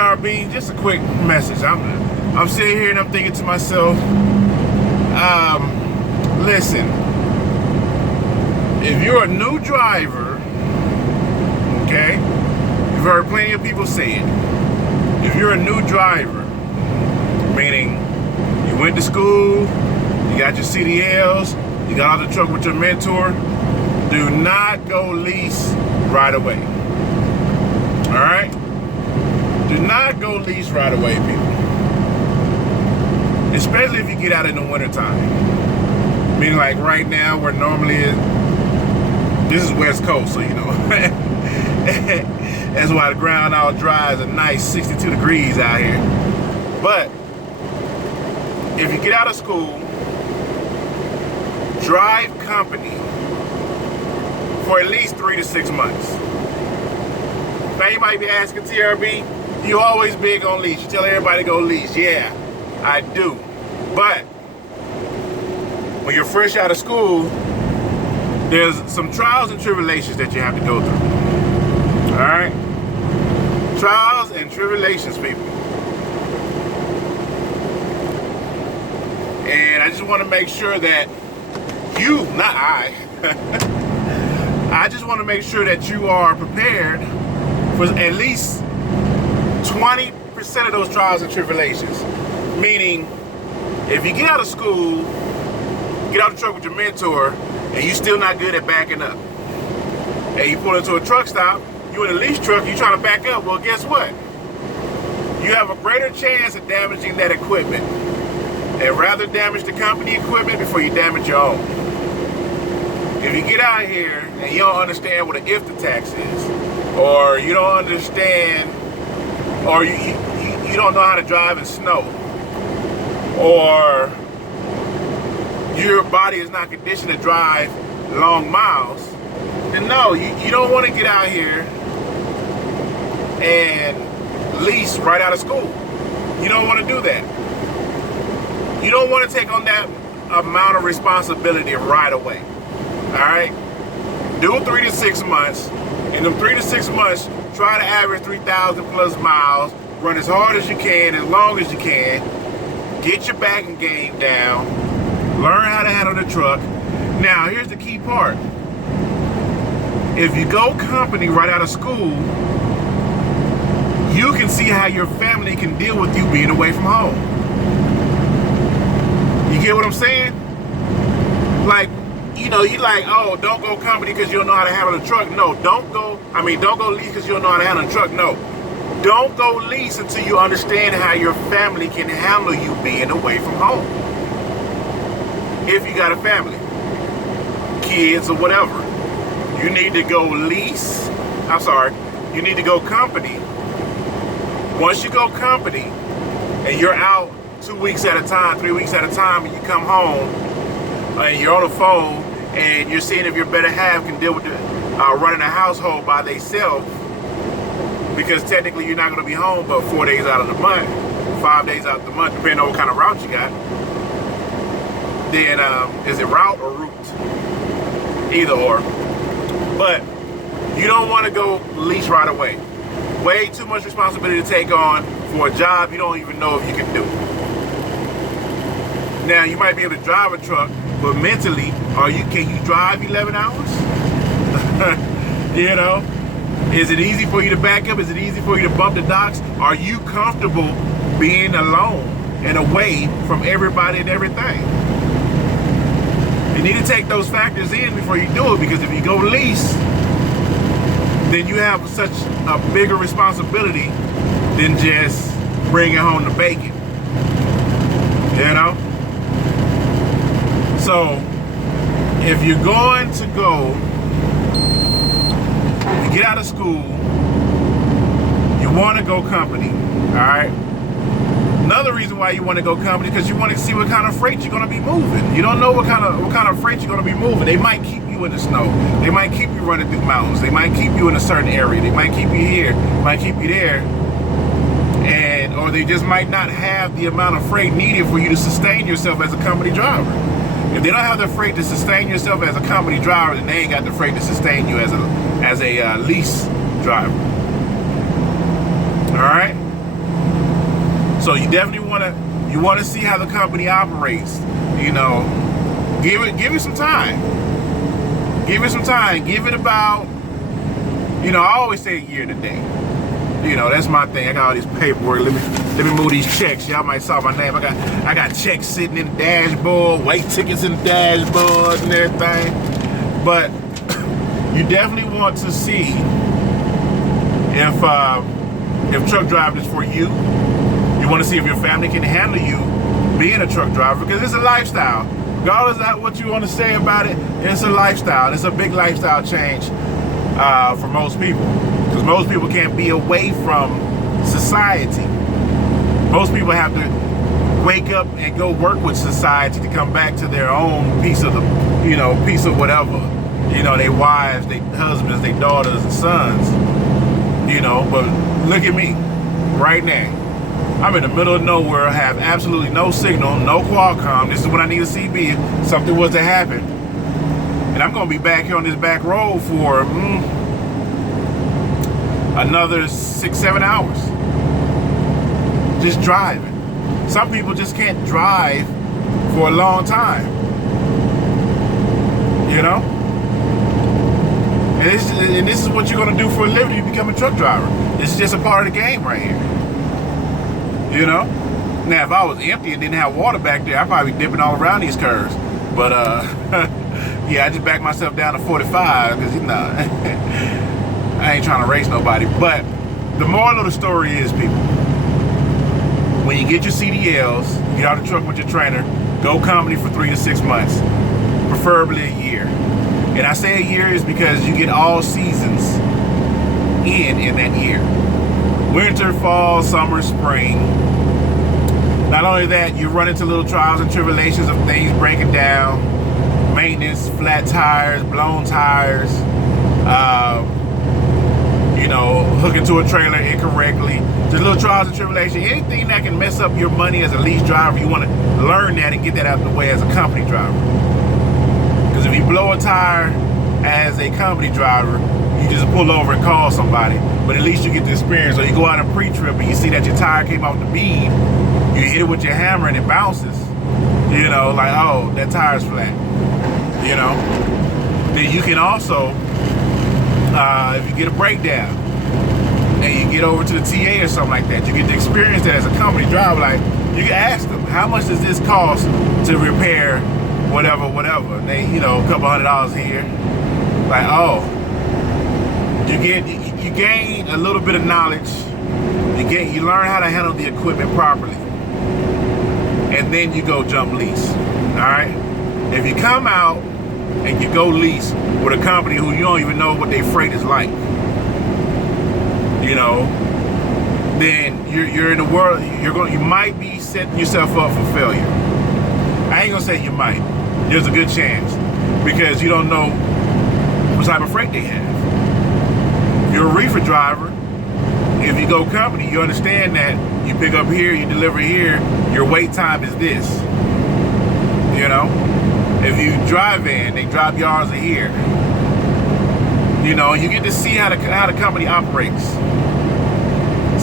TRB, just a quick message. I'm sitting here and I'm thinking to myself, listen, if you're a new driver, okay, you've heard plenty of people say it. If you're a new driver, meaning you went to school, you got your CDLs, you got out the truck with your mentor, do not go lease right away. All right? Do not go lease right away, people. Especially if you get out in the wintertime. Meaning like right now, where normally this is West Coast, so you know. That's why the ground all dry is a nice 62 degrees out here. But if you get out of school, drive company for at least 3 to 6 months. Now you might be asking, TRB, you always big on lease. You tell everybody to go lease. Yeah, I do. But when you're fresh out of school, there's some trials and tribulations that you have to go through. All right? Trials and tribulations, people. And I just want to make sure that you, not I, I just want to make sure that you are prepared for at least 20% of those trials and tribulations. Meaning, if you get out of school, get out of the truck with your mentor, and you're still not good at backing up, and you pull into a truck stop, you in a lease truck, you trying to back up, well, guess what? You have a greater chance of damaging that equipment, and rather damage the company equipment before you damage your own. If you get out here and you don't understand what an IFTA tax is, or you don't understand, or you don't know how to drive in snow, or your body is not conditioned to drive long miles, then no, you don't want to get out here and lease right out of school. You don't want to do that. You don't want to take on that amount of responsibility right away. All right? Do 3 to 6 months. In them 3 to 6 months, try to average 3,000 plus miles. Run as hard as you can, as long as you can. Get your backing game down. Learn how to handle the truck. Now, here's the key part. If you go company right out of school, you can see how your family can deal with you being away from home. You get what I'm saying? Like, you know, you like, oh, don't go company because you don't know how to handle the truck. No, don't go lease because you don't know how to handle the truck. No. Don't go lease until you understand how your family can handle you being away from home. If you got a family, kids or whatever, you need to go lease. You need to go company. Once you go company and you're out 2 weeks at a time, 3 weeks at a time, and you come home and you're on the phone and you're seeing if your better half can deal with running a household by themselves, because technically you're not going to be home but 4 days out of the month, 5 days out of the month, depending on what kind of route you got. Then is it route or route? Either or. But you don't want to go lease right away. Way too much responsibility to take on for a job you don't even know if you can do. Now, you might be able to drive a truck, but mentally, can you drive 11 hours? You know? Is it easy for you to back up? Is it easy for you to bump the docks? Are you comfortable being alone and away from everybody and everything? You need to take those factors in before you do it, because if you go lease, then you have such a bigger responsibility than just bringing home the bacon. You know? So, if you're going to go, you get out of school, you want to go company, all right? Another reason why you want to go company, because you want to see what kind of freight you're going to be moving. You don't know what kind of freight you're going to be moving. They might keep you in the snow. They might keep you running through mountains. They might keep you in a certain area. They might keep you here, might keep you there. Or they just might not have the amount of freight needed for you to sustain yourself as a company driver. If they don't have the freight to sustain yourself as a company driver, then they ain't got the freight to sustain you as a lease driver. All right? So you definitely want to see how the company operates. You know, give it some time. Give it some time. Give it about, you know, I always say a year and a day. You know, that's my thing. I got all this paperwork. Let me move these checks. Y'all might saw my name. I got checks sitting in the dashboard, weight tickets in the dashboard and everything. But you definitely want to see if truck driving is for you. You want to see if your family can handle you being a truck driver, because it's a lifestyle. Regardless of what you want to say about it, it's a lifestyle. It's a big lifestyle change for most people, because most people can't be away from society. Most people have to wake up and go work with society to come back to their own piece of piece of whatever. You know, their wives, their husbands, their daughters and sons. You know, but look at me right now. I'm in the middle of nowhere. I have absolutely no signal, no Qualcomm. This is when I need a CB if something was to happen. And I'm going to be back here on this back road for another 6-7 hours. Just driving. Some people just can't drive for a long time. You know? And this is what you're going to do for a living. You become a truck driver. This is just a part of the game right here. You know? Now, if I was empty and didn't have water back there, I'd probably be dipping all around these curves. But, yeah, I just backed myself down to 45 because, you know, I ain't trying to race nobody. But the moral of the story is, people, when you get your CDLs, get out of the truck with your trainer, go company for 3 to 6 months, preferably a year. And I say a year is because you get all seasons in that year. Winter, fall, summer, spring. Not only that, you run into little trials and tribulations of things breaking down, maintenance, flat tires, blown tires, you know, hooking to a trailer incorrectly. Just little trials and tribulations. Anything that can mess up your money as a lease driver, you want to learn that and get that out of the way as a company driver. Because if you blow a tire as a company driver, you just pull over and call somebody. But at least you get the experience. Or you go out on pre-trip and you see that your tire came off the beam, you hit it with your hammer and it bounces. You know, like, oh, that tire's flat. You know? Then you can also, if you get a breakdown and you get over to the TA or something like that, you get to experience that as a company driver. Like, you can ask them, how much does this cost to repair whatever? And they, you know, a couple $100 here. Like, oh, you gain a little bit of knowledge. You learn how to handle the equipment properly, and then you go jump lease. All right. If you come out and you go lease with a company who you don't even know what their freight is like, you know, then you're in the world. You might be setting yourself up for failure. I ain't gonna say you might. There's a good chance, because you don't know what type of freight they have. If you're a reefer driver, if you go company, you understand that you pick up here, you deliver here, your wait time is this. You know? If you drive in, they drop yards here. You know, you get to see how the company operates.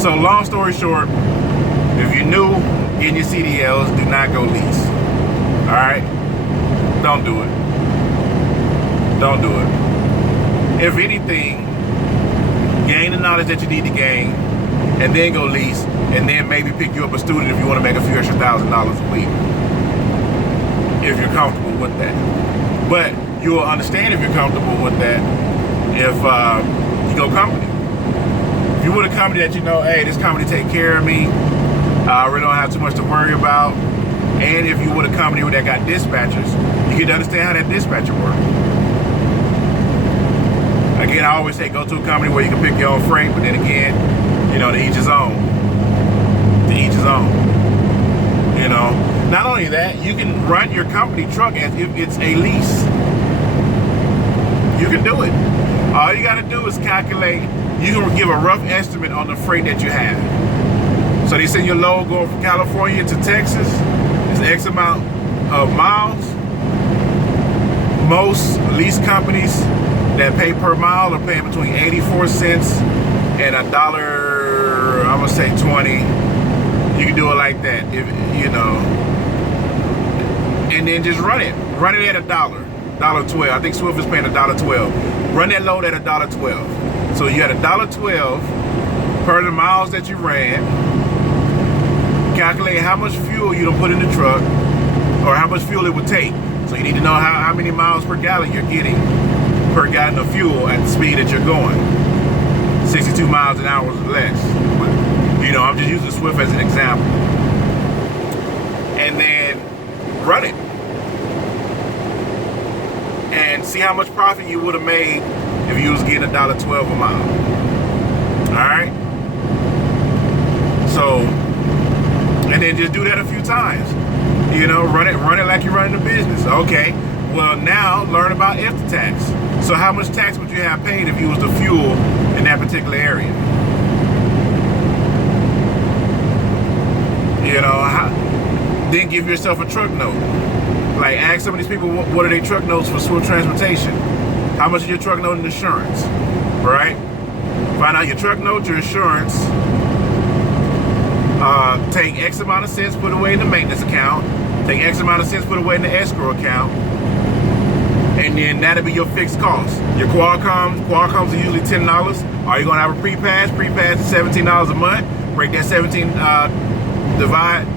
So long story short, if you're new, getting your CDLs, do not go lease. Alright? Don't do it. Don't do it. If anything, gain the knowledge that you need to gain, and then go lease, and then maybe pick you up a student if you want to make a few extra $1,000 a week, if you're comfortable with that. But you will understand if you're comfortable with that if you go company. If you with a company that you know, hey, this company take care of me, I really don't have too much to worry about, and if you with a company that got dispatchers, you get to understand how that dispatcher works. Again, I always say go to a company where you can pick your own freight, but then again, you know, to each his own. To each his own. You know, not only that, you can run your company truck as if it's a lease. You can do it. All you got to do is calculate. You can give a rough estimate on the freight that you have. So they send your load going from California to Texas. It's X amount of miles. Most lease companies that pay per mile are paying between 84 cents and $1, I'm gonna say 20. You can do it like that, if you know. And then just run it. Run it at $1.12. I think Swift is paying $1.12. Run that load at $1.12. So you got $1.12 per the miles that you ran. Calculate how much fuel you don't put in the truck, or how much fuel it would take. So you need to know how many miles per gallon you're getting per gallon of fuel at the speed that you're going. 62 miles an hour or less. But, you know, I'm just using Swift as an example. And then run it. And see how much profit you would have made if you was getting $1.12 a mile. Alright? So, and then just do that a few times. You know, run it like you're running a business. Okay, well now learn about after tax. So how much tax would you have paid if you was the fuel in that particular area? You know, then give yourself a truck note. Like, ask some of these people, what are their truck notes for Swift transportation? How much is your truck note in insurance? Right? Find out your truck note, your insurance. Take X amount of cents, put away in the maintenance account. Take X amount of cents, put away in the escrow account. And then that'll be your fixed cost. Your Qualcomms are usually $10. Are you gonna have a pre-pass? Pre-pass is $17 a month. Break that 17, divide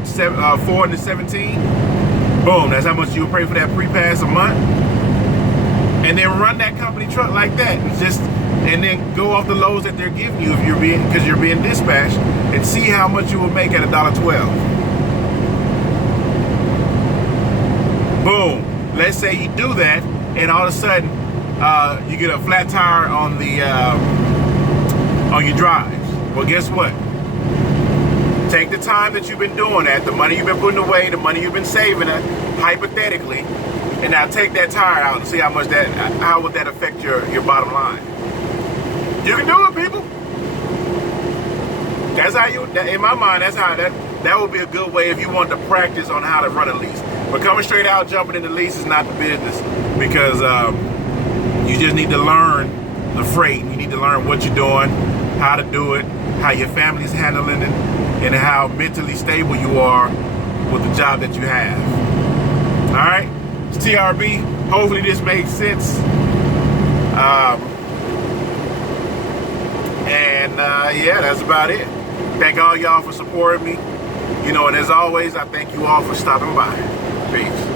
4 into 17. Boom, that's how much you'll pay for that pre-pass a month. And then run that company truck like that. And then go off the loads that they're giving you because you're being dispatched, and see how much you will make at $1.12. Boom. Let's say you do that, and all of a sudden you get a flat tire on the on your drives. Well, guess what? Take the time that you've been doing that, the money you've been putting away, the money you've been saving, hypothetically, and now take that tire out and see how would that affect your bottom line. You can do it, people. That's how in my mind, that would be a good way if you want to practice on how to run a lease. But coming straight out, jumping into lease is not the business, because you just need to learn the freight. You need to learn what you're doing, how to do it, how your family's handling it, and how mentally stable you are with the job that you have. All right, it's TRB. Hopefully this makes sense. Yeah, that's about it. Thank all y'all for supporting me. You know, and as always, I thank you all for stopping by. Peace.